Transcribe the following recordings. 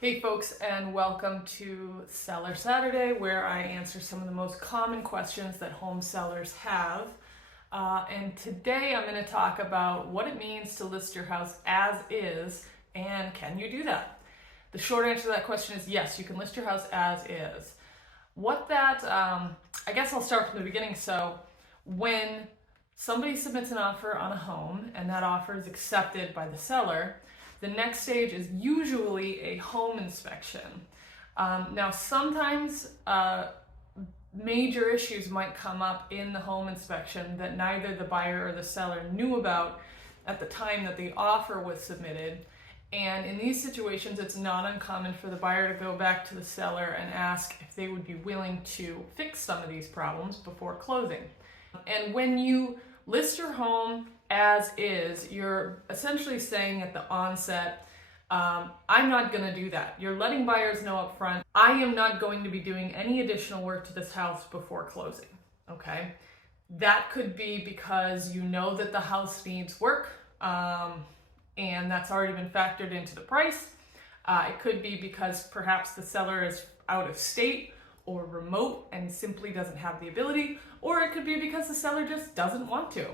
Hey folks, and welcome to Seller Saturday, where I answer some of the most common questions that home sellers have. And today I'm going to talk about what it means to list your house as is, and can you do that? The short answer to that question is yes, you can list your house as is. I guess I'll start from the beginning. So when somebody submits an offer on a home and that offer is accepted by the seller, the next stage is usually a home inspection. Now, sometimes major issues might come up in the home inspection that neither the buyer or the seller knew about at the time that the offer was submitted. And in these situations, it's not uncommon for the buyer to go back to the seller and ask if they would be willing to fix some of these problems before closing. And when you list your home as is, you're essentially saying at the onset, I'm not going to do that. You're letting buyers know up front, I am not going to be doing any additional work to this house before closing, okay? That could be because you know that the house needs work, and that's already been factored into the price. It could be because perhaps the seller is out of state or remote and simply doesn't have the ability, or it could be because the seller just doesn't want to.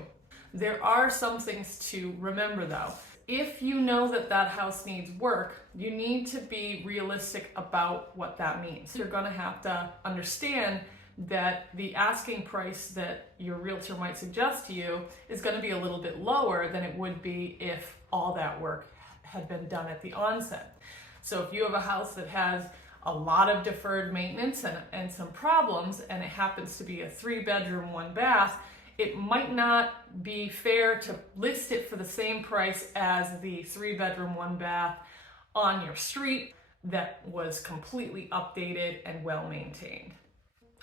There are some things to remember though. If you know that that house needs work, you need to be realistic about what that means. You're going to have to understand that the asking price that your realtor might suggest to you is going to be a little bit lower than it would be if all that work had been done at the onset. So if you have a house that has a lot of deferred maintenance and some problems, and it happens to be a 3-bedroom, 1-bath, it might not be fair to list it for the same price as the 3-bedroom, 1-bath on your street that was completely updated and well maintained.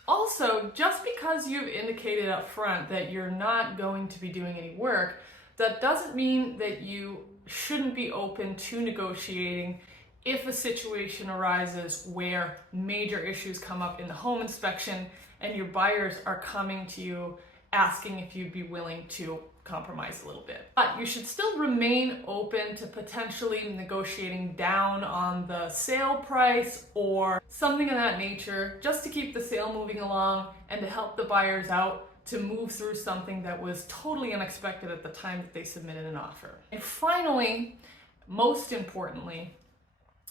Also, just because you've indicated up front that you're not going to be doing any work, that doesn't mean that you shouldn't be open to negotiating if a situation arises where major issues come up in the home inspection and your buyers are coming to you asking if you'd be willing to compromise a little bit. But you should still remain open to potentially negotiating down on the sale price or something of that nature, just to keep the sale moving along and to help the buyers out to move through something that was totally unexpected at the time that they submitted an offer. And finally, most importantly,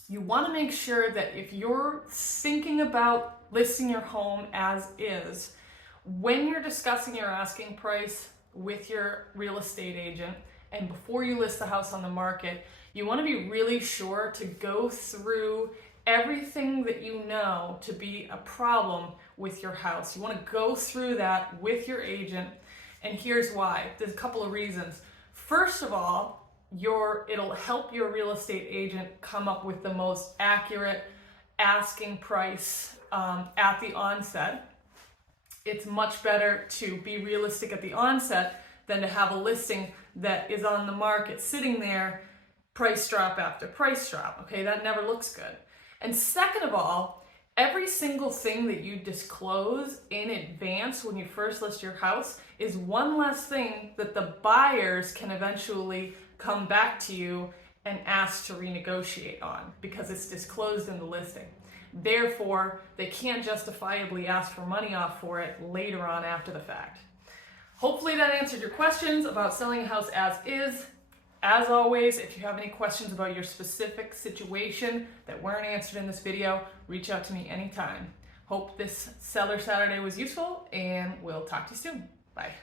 you want to make sure that if you're thinking about listing your home as is, when you're discussing your asking price with your real estate agent and before you list the house on the market, you want to be really sure to go through everything that you know to be a problem with your house. You want to go through that with your agent, and here's why. There's a couple of reasons. First of all, it'll help your real estate agent come up with the most accurate asking price at the onset. It's much better to be realistic at the onset than to have a listing that is on the market sitting there, price drop after price drop. Okay, that never looks good. And second of all, every single thing that you disclose in advance when you first list your house is one less thing that the buyers can eventually come back to you and ask to renegotiate on because it's disclosed in the listing. Therefore, they can't justifiably ask for money off for it later on after the fact. Hopefully that answered your questions about selling a house as is. As always, if you have any questions about your specific situation that weren't answered in this video, reach out to me anytime. Hope this Seller Saturday was useful, and we'll talk to you soon. Bye.